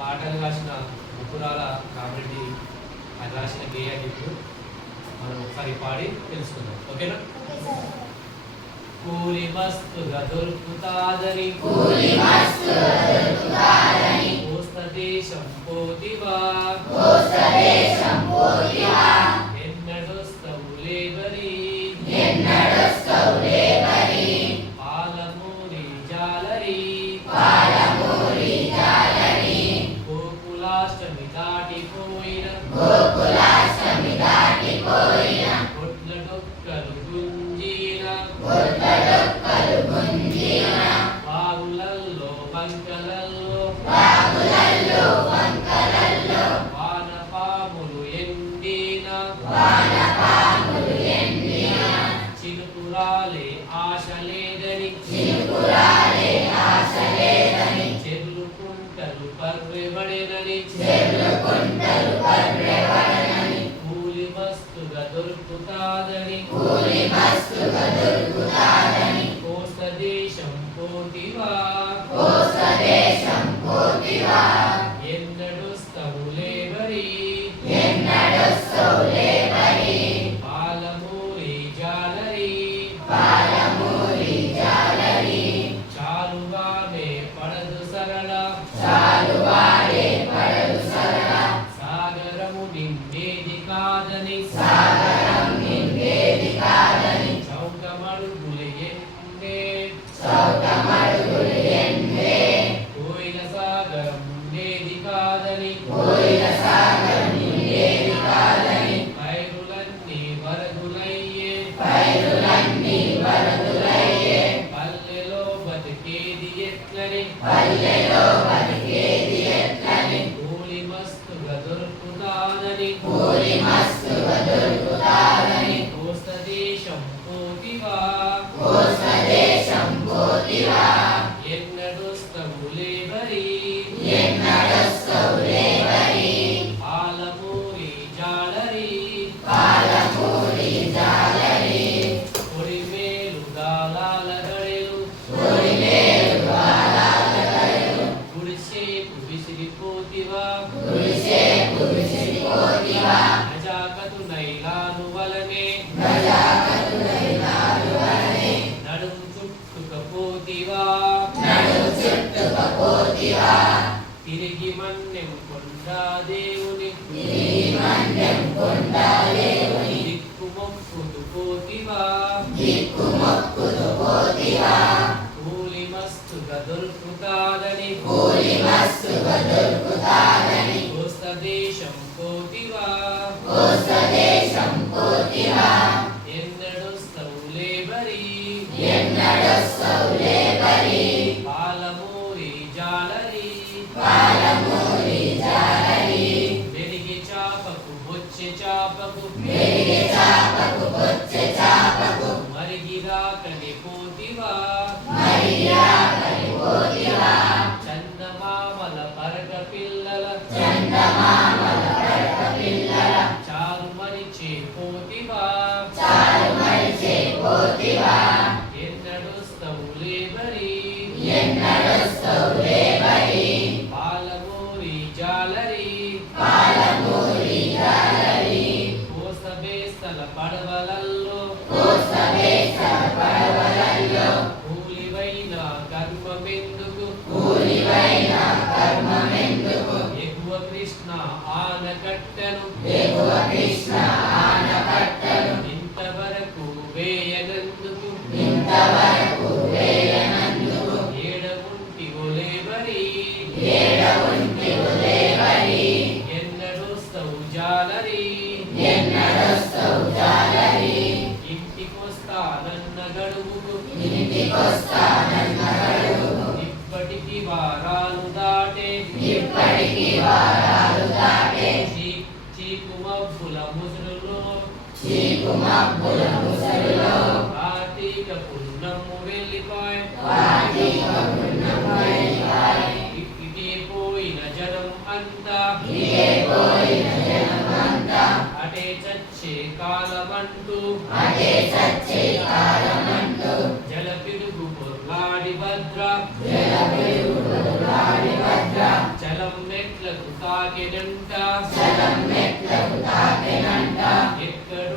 పాటలు రాసిన ముక్కురాల కామెడీ అది రాసిన గేయాన్ని ఇప్పుడు మనం ఒకసారి పాడి తెలుసుకుందాం. ఓకేనా? కూలి మస్తుగా దొరుకుతాదని కోస్త దేశం పోతివా ఎన్నడొస్తవు లేబరి పాలమూరి జాలరి గోకులాష్టమి దాటిపోయిన కొట్ల డొక్కలు గుంజీన బాగులల్లో వంకలల్లో వానపాములు ఎండిన చినుకురాలే ఆశ లేదని చెర్లు కుంటలు పర్రెబడెనని కూలి మస్తుగా దొరుకుతాదని కోస్త దేశం పోతివా ఎన్నడొస్తవు లేబరి పాలమూరి జాలరి చాలువానే పడదు సరళ సాగరము నిండేది కాదని చౌకమడుగులు ఎండే కోయిల సాగరం ఉండేది కాదని పైరులన్నీ వరదులయ్యే పల్లెలో బతికేది ఎట్లని కూలి మస్తుగా దొరుకుతాదని కోస్త దేశం పోతివా ఎన్నడొస్తవు లేబరి పాలమూరి జాలరి కొడిమేలు గాలాల గడెలు గుడిసేపు విసిరిపోతివా నజాకతు నైలాను వలనే నడుము చుట్టుకపోతివా తిరిగి మన్నెం కొండా దేవుని దిక్కు మొక్కుతు పోతివా కూలి మస్తుగా దొరుకుతాదని కోస్త దేశం పోతివా ఎన్నడొస్తవు లేబరి పాలమూరి జాలరి వెలిగి చాపకు బొచ్చె చాపకు మరిగి రాకని పోతివా చందమామల పరక పిల్లల చాలు మరిచే పోతివా ఎన్నడొస్తవు లేబరి పాలమూరి జాలరి కోస్త బేస్తల పడవలల్లో కూలివైన కర్మమెందుకు ఎగువ కృష్ణ ఆనకట్టను ఇంతవరకు వేయనందుకు ఏడవుంటివో లేబరి ఎన్నడొస్తవు జాలరి ఇంటికొస్తానన్న గడువుకు ఇప్పటికి వారాలు దాటే చీకు మబ్బుల ముసురులో కార్తీక పున్నము వెళ్ళిపోయి ఇటే పోయిన జనం అంతా అటే చచ్చే కాలమంటూ జల పిడుగు పొర్లాడి భద్ర చలం తాకెనంట సగం మెట్లకు తాకెనంట ఎక్కడ